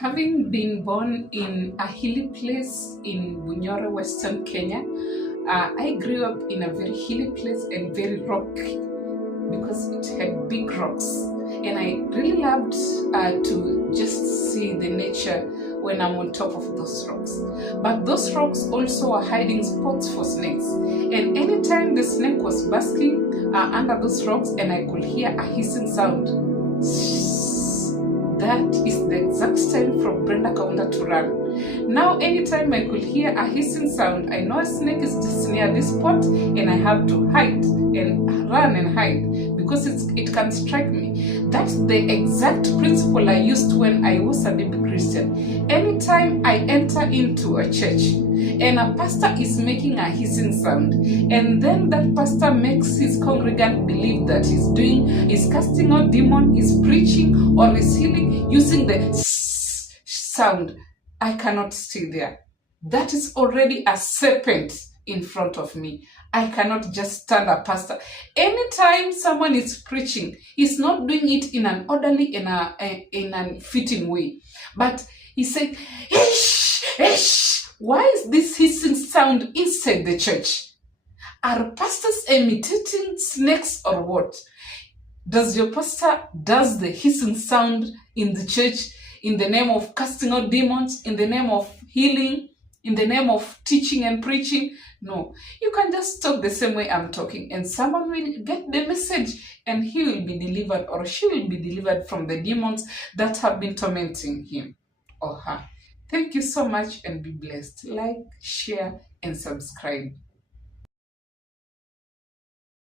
Having been born in a hilly place in Bunyoro, Western Kenya, I grew up in a very hilly place and very rocky because it had big rocks. And I really loved to just see the nature when I'm on top of those rocks. But those rocks also are hiding spots for snakes. And anytime the snake was basking under those rocks and I could hear a hissing sound, that is the exact time for Brenda Kaunda to run. Now, anytime I could hear a hissing sound, I know a snake is just near this spot and I have to hide and run and hide because it can strike me. That's the exact principle I used when I was a baby Christian. Anytime I enter into a church and a pastor is making a hissing sound, and then that pastor makes his congregant believe that he's casting out demon, he's preaching or is healing using the sound, I cannot stay there. That is already a serpent in front of me. I cannot just stand a pastor. Anytime someone is preaching, he's not doing it in an orderly, in a fitting way. But he said, "Ish, ish." Why is this hissing sound inside the church? Are pastors imitating snakes or what? Does your pastor does the hissing sound in the church in the name of casting out demons, in the name of healing, in the name of teaching and preaching? No, you can just talk the same way I'm talking and someone will get the message and he will be delivered or she will be delivered from the demons that have been tormenting him or her. Thank you so much and be blessed. Like, share, and subscribe.